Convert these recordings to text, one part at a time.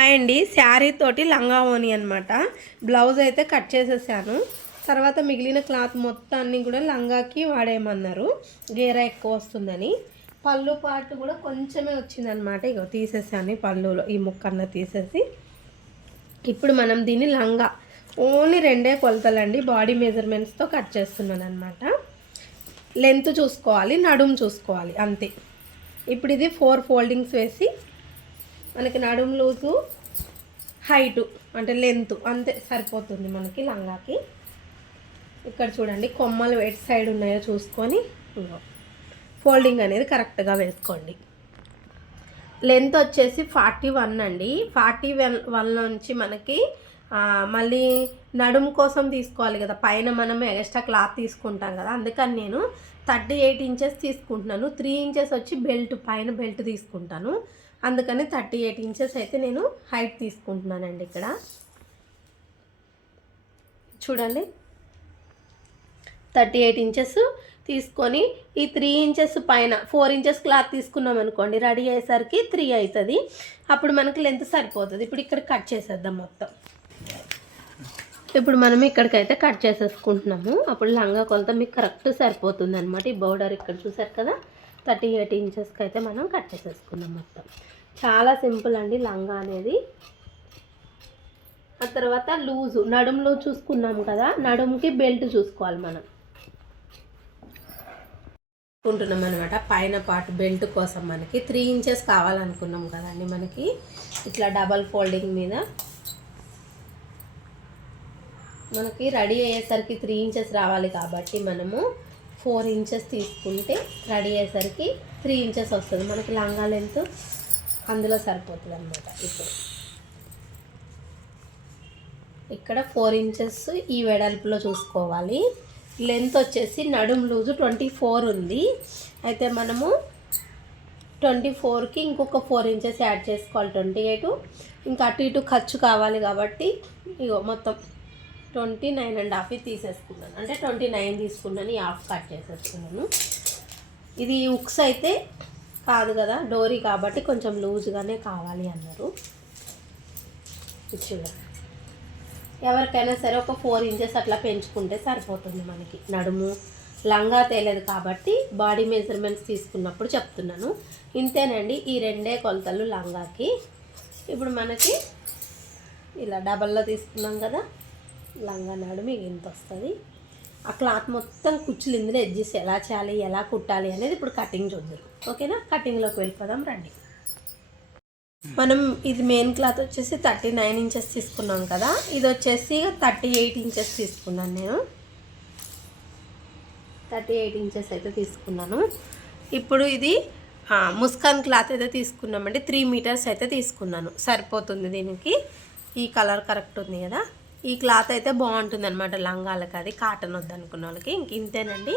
Hi అండి శారీ తోటి లంగా ఓని అనమాట బ్లౌజ్ అయితే కట్ చేసేసాను. తర్వాత మిగిలిన క్లాత్ మొత్తాన్ని కూడా లంగాకి వాడేయమన్నారు. గేర ఎక్కువ వస్తుందని. పళ్ళు పాటు కూడా కొంచెమే వచ్చిందనమాట ఇగో తీసేసాను పళ్ళులో ఈ ముక్కన్న తీసేసి. ఇప్పుడు మనం దీన్ని లంగా ఓన్లీ రెండే కొలతలండి. బాడీ మెజర్మెంట్స్తో కట్ చేస్తున్నాను అనమాట లెంత్ చూసుకోవాలి నడుము చూసుకోవాలి అంతే. ఇప్పుడు ఇది ఫోర్ ఫోల్డింగ్స్ వేసి మనకి నడుము లూజు హైటు అంటే లెంత్ అంతే సరిపోతుంది మనకి లంగాకి. ఇక్కడ చూడండి కొమ్మలు ఎటు సైడ్ ఉన్నాయో చూసుకొని ఫోల్డింగ్ అనేది కరెక్ట్గా వేసుకోండి. లెంత్ వచ్చేసి ఫార్టీ వన్ అండి. ఫార్టీ వన్ వన్ నుంచి మనకి మళ్ళీ నడుము కోసం తీసుకోవాలి కదా. పైన మనం ఎక్స్ట్రా క్లాత్ తీసుకుంటాం కదా. అందుకని నేను థర్టీ ఎయిట్ ఇంచెస్ తీసుకుంటున్నాను. త్రీ ఇంచెస్ వచ్చి బెల్ట్ పైన బెల్ట్ తీసుకుంటాను. అందుకని థర్టీ ఎయిట్ ఇంచెస్ అయితే నేను హైట్ తీసుకుంటున్నానండి ఇక్కడ. చూడండి. థర్టీ ఎయిట్ ఇంచెస్ తీసుకొని ఈ త్రీ ఇంచెస్ పైన ఫోర్ ఇంచెస్ క్లాత్ తీసుకున్నాం అనుకోండి రెడీ అయ్యేసరికి త్రీ అవుతుంది అప్పుడు మనకి లెంత్ సరిపోతుంది. ఇప్పుడు ఇక్కడ కట్ చేసేద్దాం మొత్తం. ఇప్పుడు మనం ఇక్కడికైతే కట్ చేసేసుకుంటున్నాము. అప్పుడు లంగా కొలత మీకు కరెక్ట్ సరిపోతుంది అనమాట ఈ బోర్డర్ ఇక్కడ చూసారు కదా? థర్టీ ఎయిట్ ఇంచెస్కి అయితే మనం కట్ చేసేసుకుందాం మొత్తం. చాలా సింపుల్ అండి లంగా అనేది. ఆ తర్వాత లూజు నడుములో చూసుకున్నాం కదా నడుముకి బెల్ట్ చూసుకోవాలి మనం. అనుకుంటున్నాం అనమాట పైన పార్ట్ బెల్ట్ కోసం మనకి త్రీ ఇంచెస్ కావాలనుకున్నాం కదండి మనకి. ఇట్లా డబల్ ఫోల్డింగ్ మీద. మనకి రెడీ అయ్యేసరికి త్రీ ఇంచెస్ రావాలి కాబట్టి మనము ఫోర్ ఇంచెస్ తీసుకుంటే రెడీ అయ్యేసరికి త్రీ ఇంచెస్ వస్తుంది. మనకి లంగా లెంత్ అందులో సరిపోతుంది అనమాట ఇప్పుడు. ఇక్కడ ఫోర్ ఇంచెస్ ఈ వెడల్పులో చూసుకోవాలి. లెంత్ వచ్చేసి నడుము లూజు ట్వంటీ ఫోర్ ఉంది. అయితే మనము ట్వంటీ ఫోర్కి ఇంకొక ఫోర్ ఇంచెస్ యాడ్ చేసుకోవాలి. Twenty eight. ఇంకా అటు ఇటు ఖర్చు కావాలి కాబట్టి ఇగో మొత్తం ట్వంటీ నైన్ అండ్ హాఫ్ తీసేసుకున్నాను. అంటే ట్వంటీ నైన్ తీసుకున్నాను ఈ హాఫ్ కట్ చేసేసుకున్నాను. ఇది ఉక్స్ అయితే కాదు కదా డోరీ కాబట్టి కొంచెం లూజ్గానే కావాలి అన్నారు. చూడండి ఎవరికైనా సరే ఒక ఫోర్ ఇంచెస్ అట్లా పెంచుకుంటే సరిపోతుంది మనకి. నడుము లంగా తేలేదు కాబట్టి బాడీ మెజర్మెంట్స్ తీసుకున్నప్పుడు చెప్తున్నాను. ఇంతేనండి ఈ రెండే కొలతలు లంగాకి. ఇప్పుడు మనకి ఇలా డబల్లో తీసుకున్నాం కదా లంగా నడుము ఇంత వస్తుంది. ఆ క్లాత్ మొత్తం కుచ్చులు ఇందులో ఎడ్జెస్ ఎలా చేయాలి ఎలా కుట్టాలి అనేది ఇప్పుడు కటింగ్ చూద్దాం. ఓకేనా కటింగ్లోకి వెళ్ళిపోదాం రండి. మనం ఇది మెయిన్ క్లాత్ వచ్చేసి థర్టీ నైన్ ఇంచెస్ తీసుకున్నాం కదా? ఇది వచ్చేసి థర్టీ ఎయిట్ ఇంచెస్ తీసుకున్నాను నేను. థర్టీ ఎయిట్ ఇంచెస్ అయితే తీసుకున్నాను. ఇప్పుడు ఇది ముస్కాన్ క్లాత్ అయితే తీసుకున్నామంటే త్రీ మీటర్స్ అయితే తీసుకున్నాను. సరిపోతుంది దీనికి. ఈ కలర్ కరెక్ట్ ఉంది కదా? ఈ క్లాత్ అయితే బాగుంటుంది అనమాట లంగాలకి అది కాటన్ వద్దనుకున్న వాళ్ళకి. ఇంక ఇంతేనండి.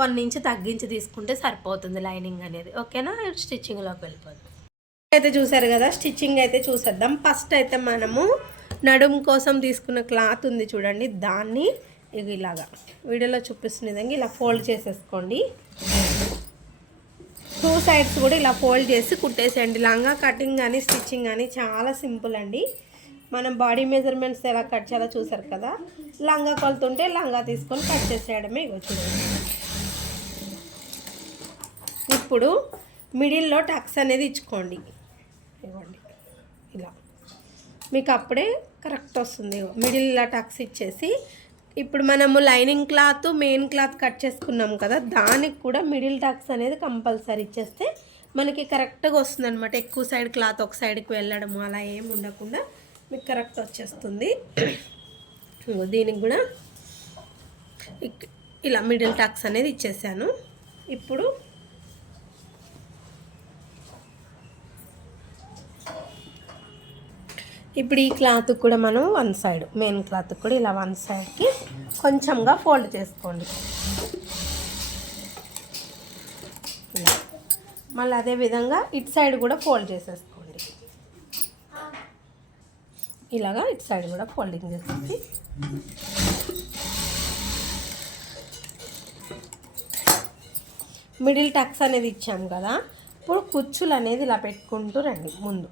వన్ ఇంచ్ తగ్గించి తీసుకుంటే సరిపోతుంది లైనింగ్ అనేది. ఓకేనా? స్టిచ్చింగ్లోకి వెళ్ళిపోతుంది అయితే చూసారు కదా స్టిచ్చింగ్ అయితే చూసేద్దాం. ఫస్ట్ అయితే మనము నడుము కోసం తీసుకున్న క్లాత్ ఉంది చూడండి. దాన్ని ఇది ఇలాగా వీడియోలో చూపిస్తున్న విధంగా ఇలా ఫోల్డ్ చేసేసుకోండి. టూ సైడ్స్ కూడా ఇలా ఫోల్డ్ చేసి కుట్టేసేయండి. లంగా కటింగ్ కానీ స్టిచ్చింగ్ కానీ చాలా సింపుల్ అండి. మనం బాడీ మెజర్మెంట్స్ ఎలా కట్ చేయాలో చూసారు కదా? లంగా కొలుతుంటే లంగా తీసుకొని కట్ చేసేయడమే ఇగో చూడండి ఇప్పుడు మిడిల్లో టక్స్ అనేది ఇచ్చుకోండి. ఇవ్వండి. ఇలా. మీకు అప్పుడే కరెక్ట్ వస్తుంది మిడిల్లో మిడిల్ ఇలా టక్స్ ఇచ్చేసి ఇప్పుడు మనము lining cloth main cloth cut చేసుకున్నాం కదా దానికి కూడా మిడిల్ టక్స్ అనేది కంపల్సరీ ఇచ్చేస్తే మనకి కరెక్ట్గా వస్తుంది అనమాట ఎక్కువ సైడ్ క్లాత్ ఒక సైడ్కి వెళ్ళడము అలా ఏం ఉండకుండా మీకు కరెక్ట్ వచ్చేస్తుంది. దీనికి కూడా ఇలా మిడిల్ టాక్స్ అనేది ఇచ్చేసాను. ఇప్పుడు ఇప్పుడు ఈ క్లాత్ కూడా మనం వన్ సైడ్ మెయిన్ క్లాత్ కూడా ఇలా వన్ సైడ్కి కొంచెంగా ఫోల్డ్ చేసుకోండి. మళ్ళీ అదే విధంగా ఇటు సైడ్ కూడా ఫోల్డ్ చేసేస్తాం ఇలాగా ఇటు సైడ్ కూడా ఫోల్డింగ్ చేసేసి. మిడిల్ టక్స్ అనేది ఇచ్చాము కదా ఇప్పుడు కుచ్చులు అనేది ఇలా పెట్టుకుంటూ రండి ముందు.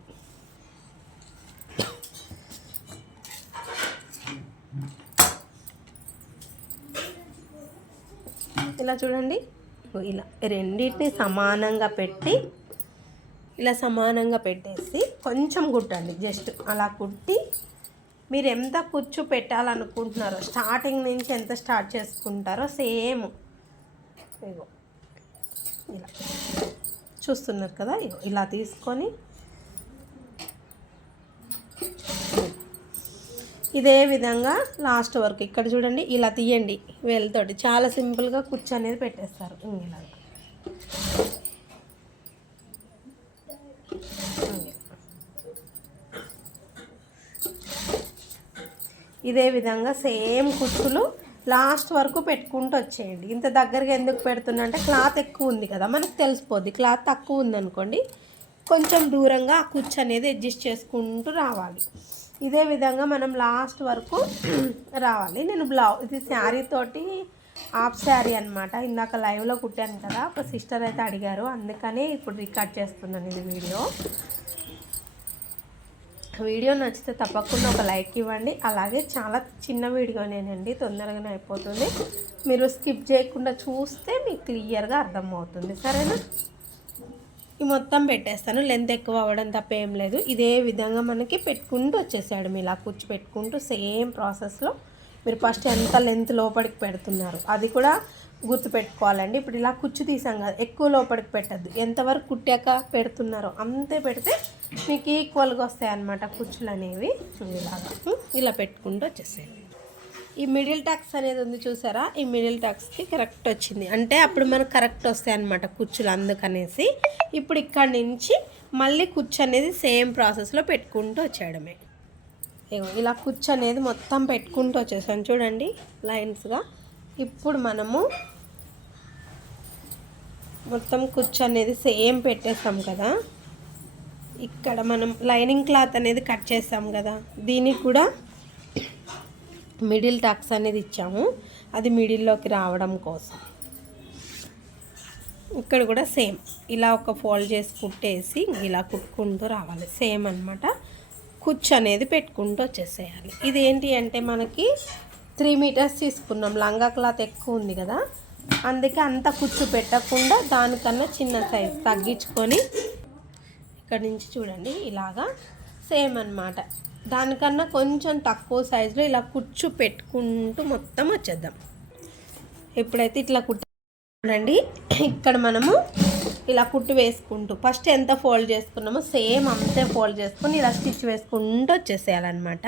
ఇలా చూడండి ఇలా రెండింటిని సమానంగా పెట్టి ఇలా సమానంగా పెట్టేసి కొంచెం కుట్టండి జస్ట్ అలా కుట్టి మీరు ఎంత కూర్చు పెట్టాలనుకుంటున్నారో స్టార్టింగ్ నుంచి ఎంత స్టార్ట్ చేసుకుంటారో సేమ్. ఇగో ఇలా. చూస్తున్నారు కదా? ఇగో ఇలా తీసుకొని. ఇదే విధంగా లాస్ట్ వరకు ఇక్కడ చూడండి ఇలా తీయండి వేలతోటి. చాలా సింపుల్గా కుచ్చు అనేది పెట్టేస్తారు. ఇలా ఇదే విధంగా సేమ్ కుచ్చులు లాస్ట్ వరకు పెట్టుకుంటూ వచ్చేయండి. ఇంత దగ్గరగా ఎందుకు పెడుతున్నా అంటే క్లాత్ ఎక్కువ ఉంది కదా మనకు తెలిసిపోద్ది. క్లాత్ తక్కువ ఉందనుకోండి కొంచెం దూరంగా ఆ కుచ్చు అనేది అడ్జస్ట్ చేసుకుంటూ రావాలి. ఇదే విధంగా మనం లాస్ట్ వరకు రావాలి. నేను బ్లౌజ్ ఇది శారీ తోటి హాఫ్ శారీ అనమాట ఇందాక లైవ్లో కుట్టాను కదా ఒక సిస్టర్ అయితే అడిగారు అందుకనే ఇప్పుడు రికార్డ్ చేస్తున్నాను ఇది వీడియో. వీడియో నచ్చితే తప్పకుండా ఒక లైక్ ఇవ్వండి. అలాగే చాలా చిన్న వీడియోనేనండి తొందరగానే అయిపోతుంది. మీరు స్కిప్ చేయకుండా చూస్తే మీకు క్లియర్గా అర్థమవుతుంది. సరేనా? ఈ మొత్తం పెట్టేస్తాను. లెంత్ ఎక్కువ అవ్వడం తప్ప ఏం లేదు. ఇదే విధంగా మనకి పెట్టుకుంటూ వచ్చేసాడు ఇలా కూర్చు పెట్టుకుంటూ సేమ్ ప్రాసెస్లో మీరు ఫస్ట్ ఎంత లెంత్ లోపలికి పెడుతున్నారు. అది కూడా గుర్తుపెట్టుకోవాలండి. ఇప్పుడు ఇలా కుచ్చు తీసాం కదా ఎక్కువ లోపలికి పెట్టద్దు. ఎంతవరకు కుట్టాక పెడుతున్నారో అంతే పెడితే మీకు ఈక్వల్గా వస్తాయి అన్నమాట కుచ్చులు అనేవి ఇలాగా ఇలా పెట్టుకుంటూ వచ్చేసేయండి. ఈ మిడిల్ టాక్స్ అనేది ఉంది చూసారా? ఈ మిడిల్ టాక్స్కి కరెక్ట్ వచ్చింది. అంటే అప్పుడు మనకు కరెక్ట్ వస్తాయి అనమాట కుచ్చులు అందుకనేసి. ఇప్పుడు ఇక్కడి నుంచి మళ్ళీ కుచ్చు అనేది సేమ్ ప్రాసెస్లో పెట్టుకుంటూ వచ్చేయడమే. ఇలా కుచ్చు అనేది మొత్తం పెట్టుకుంటూ వచ్చేసాను. చూడండి లైన్స్గా. ఇప్పుడు మనము మొత్తం కుచ్చు అనేది సేమ్ పెట్టేస్తాం కదా. ఇక్కడ మనం లైనింగ్ క్లాత్ అనేది కట్ చేస్తాం కదా. దీనికి కూడా మిడిల్ టక్స్ అనేది ఇచ్చాము. అది మిడిల్లోకి రావడం కోసం. ఇక్కడ కూడా సేమ్. ఇలా ఒక ఫోల్డ్ చేసి కుట్టేసి ఇలా కుట్టుకుంటూ రావాలి. సేమ్ అనమాట కుచ్చు అనేది పెట్టుకుంటూ వచ్చేసేయాలి. ఇదేంటి అంటే మనకి త్రీ మీటర్స్ తీసుకున్నాం. లంగా క్లాత్ ఎక్కువ ఉంది కదా. అందుకే అంత కుచ్చు పెట్టకుండా దానికన్నా చిన్న సైజ్ తగ్గించుకొని ఇక్కడ నుంచి చూడండి ఇలాగా సేమ్ అనమాట దానికన్నా కొంచెం తక్కువ సైజులో ఇలా కుచ్చు పెట్టుకుంటూ మొత్తం వచ్చేద్దాం. ఎప్పుడైతే ఇట్లా కుట్ట చూడండి ఇక్కడ మనము ఇలా కుట్టు వేసుకుంటూ ఫస్ట్ ఎంత ఫోల్డ్ చేసుకున్నామో సేమ్ అంతే ఫోల్డ్ చేసుకొని ఇలా స్టిచ్ వేసుకుంటూ వచ్చేసేయాలన్నమాట.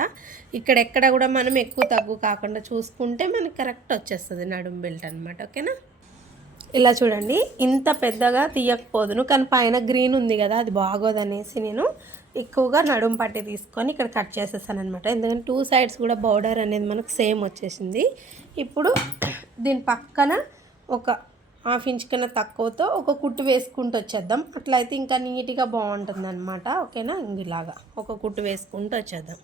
ఇక్కడ ఎక్కడ కూడా మనం ఎక్కువ తగ్గు కాకుండా చూసుకుంటే మనకి కరెక్ట్ వచ్చేస్తుంది నడుం బెల్ట్ అనమాట ఓకేనా ఇలా చూడండి ఇంత పెద్దగా తీయకపోదును కానీ పైన గ్రీన్ ఉంది కదా అది బాగోదనేసి నేను ఎక్కువగా నడుం పట్టి తీసుకొని ఇక్కడ కట్ చేసేసాను అనమాట ఎందుకంటే టూ సైడ్స్ కూడా బార్డర్ అనేది మనకు సేమ్ వచ్చేసింది. ఇప్పుడు దీని పక్కన ఒక హాఫ్ ఇంచ్ కన్నా తక్కువతో ఒక కుట్టు వేసుకుంటూ వచ్చేద్దాం. అట్లయితే ఇంకా నీట్గా బాగుంటుంది అనమాట ఓకేనా ఇలాగా ఒక కుట్టు వేసుకుంటూ వచ్చేద్దాం.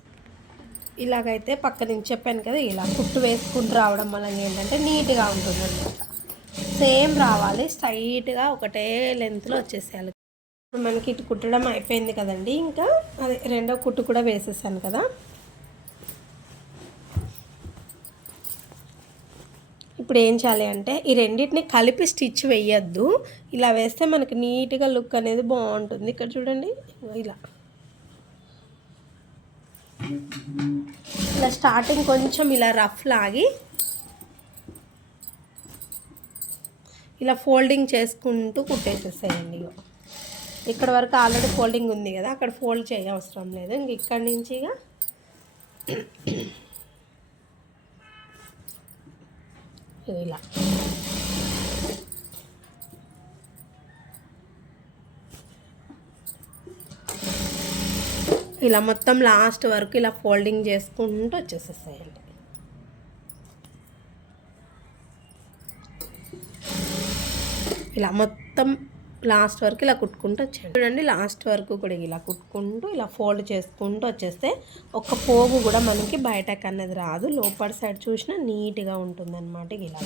ఇలాగైతే పక్క నుంచి చెప్పాను కదా ఇలా కుట్టు వేసుకుంటూ రావడం వల్ల ఏంటంటే నీట్గా ఉంటుంది అనమాట సేమ్ రావాలి స్ట్రైట్గా ఒకటే లెంత్లో వచ్చేసేయాలి. మనకి ఇటు కుట్టడం అయిపోయింది కదండి. ఇంకా అదే రెండో కుట్టు కూడా వేసేసాను కదా. ఇప్పుడు ఏం చేయాలి అంటే ఈ రెండింటిని కలిపి స్టిచ్ వేయద్దు. ఇలా వేస్తే మనకి నీట్గా లుక్ అనేది బాగుంటుంది. ఇక్కడ చూడండి ఇలా. ఇలా స్టార్టింగ్ కొంచెం ఇలా రఫ్ లాగి ఇలా ఫోల్డింగ్ చేసుకుంటూ కుట్టేసేసేయండి ఇక్కడ వరకు ఆల్రెడీ ఫోల్డింగ్ ఉంది కదా అక్కడ ఫోల్డ్ చేయవసరం లేదు. ఇంక ఇక్కడి నుంచి ఇక ఇలా. ఇలా మొత్తం లాస్ట్ వరకు ఇలా ఫోల్డింగ్ చేసుకుంటూ వచ్చేసేసేయండి. ఇలా మొత్తం లాస్ట్ వరకు ఇలా కుట్టుకుంటూ వచ్చాను చూడండి లాస్ట్ వరకు కూడా ఇలా కుట్టుకుంటూ ఇలా ఫోల్డ్ చేసుకుంటూ వచ్చేస్తే ఒక పోగు కూడా మనకి బయటకు అన్నది రాదు. లోపల సైడ్ చూసినా నీట్గా ఉంటుంది అనమాట ఇలా.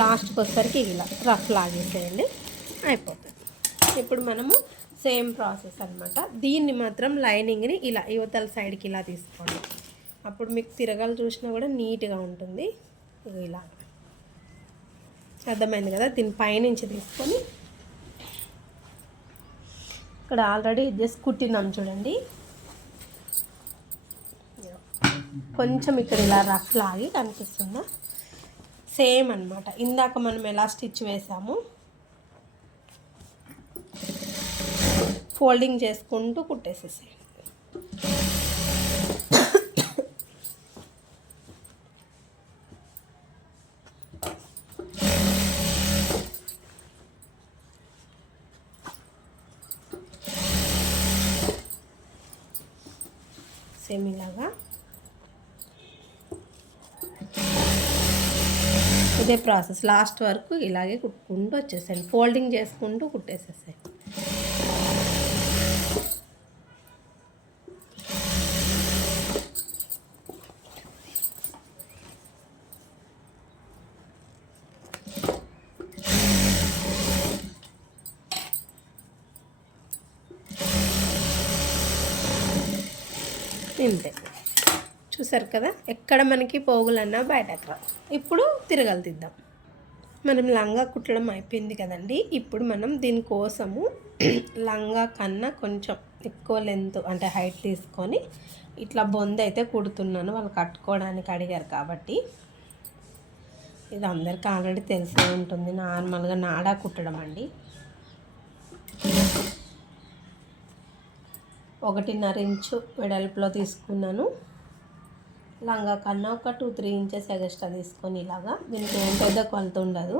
లాస్ట్కి వచ్చేసరికి ఇలా రఫ్ లాగేసేయండి. అయిపోతుంది ఇప్పుడు మనము సేమ్ ప్రాసెస్ అనమాట దీన్ని మాత్రం లైనింగ్ని ఇలా యువతల సైడ్కి ఇలా తీసుకోండి. అప్పుడు మీకు తిరగాలు చూసినా కూడా నీట్గా ఉంటుంది. ఇలా. అర్థమైంది కదా? దీని పైనుంచి తీసుకొని ఇక్కడ ఆల్రెడీ జస్ట్ కుట్టినాం చూడండి. కొంచెం ఇక్కడ ఇలా రఫ్ లాగి కనిపిస్తుందా? సేమ్ అన్నమాట. ఇందాక మనం ఎలా స్టిచ్ వేసాము ఫోల్డింగ్ చేసుకుంటూ కుట్టేసేసేయండి. సేమ్ ఇలాగా ఇదే ప్రాసెస్. లాస్ట్ వరకు ఇలాగే కుట్టుకుంటూ వచ్చేసాను ఫోల్డింగ్ చేసుకుంటూ కుట్టేసేసాయి అంతే చూసారు కదా? ఎక్కడ మనకి పోగులన్నా బయటకు రా. ఇప్పుడు తిరగలు తీద్దాం. మనం లంగా కుట్టడం అయిపోయింది కదండి. ఇప్పుడు మనం దీనికోసము లంగా కన్నా కొంచెం ఎక్కువ లెంత్ అంటే హైట్ తీసుకొని ఇట్లా బొంద అయితే కుడుతున్నాను. వాళ్ళు కట్టుకోవడానికి అడిగారు కాబట్టి. ఇది అందరికీ ఆల్రెడీ తెలిసే ఉంటుంది. నార్మల్గా నాడా కుట్టడం అండి. ఒకటిన్నర ఇంచు వెడల్పులో తీసుకున్నాను. లంగా కన్నా ఒక టూ త్రీ ఇంచెస్ ఎగస్ట్రా తీసుకొని ఇలాగా. దీనికి ఏం పెద్ద కొలత ఉండదు.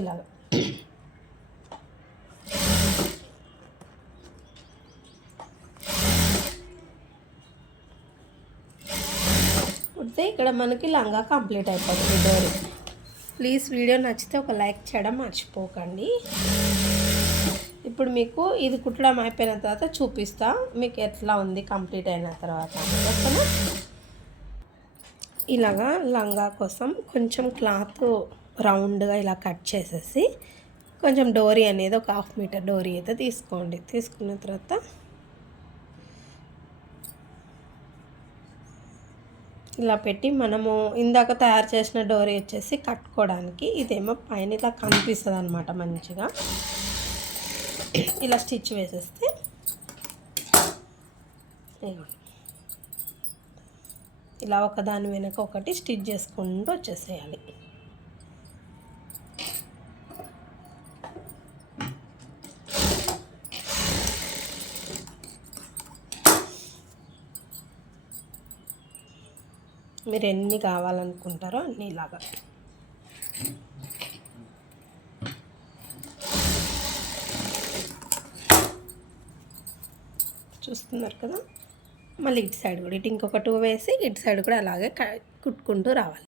ఇలాగా. కుడితే ఇక్కడ మనకి లంగా కంప్లీట్ అయిపోతుంది. డోరీ ప్లీజ్ వీడియో నచ్చితే ఒక లైక్ చేయడం మర్చిపోకండి. ఇప్పుడు మీకు ఇది కుట్టడం అయిపోయిన తర్వాత చూపిస్తా. మీకు ఎట్లా ఉంది కంప్లీట్ అయిన తర్వాత. ఓకేనా? ఇలాగా లంగా కోసం కొంచెం క్లాత్ రౌండ్గా ఇలా కట్ చేసేసి కొంచెం డోరీ అనేది ఒక హాఫ్ మీటర్ డోరీ అయితే తీసుకోండి. తీసుకున్న తర్వాత ఇలా పెట్టి మనము ఇందాక తయారు చేసిన డోరీ వచ్చేసి కట్టుకోవడానికి ఇదేమో పైన ఇలా కనిపిస్తుంది అనమాట మంచిగా. ఇలా స్టిచ్ వేసేస్తే ఇలా ఒకదాని వెనక ఒకటి స్టిచ్ చేసుకుంటూ వచ్చేసేయాలి. మీరు ఎన్ని కావాలనుకుంటారో అన్ని ఇలాగా. చూస్తున్నారు కదా? మళ్ళీ ఇటు సైడ్ కూడా ఇటు ఇంకొక టూ వేసి ఇటు సైడ్ కూడా అలాగే కుట్టుకుంటూ రావాలి.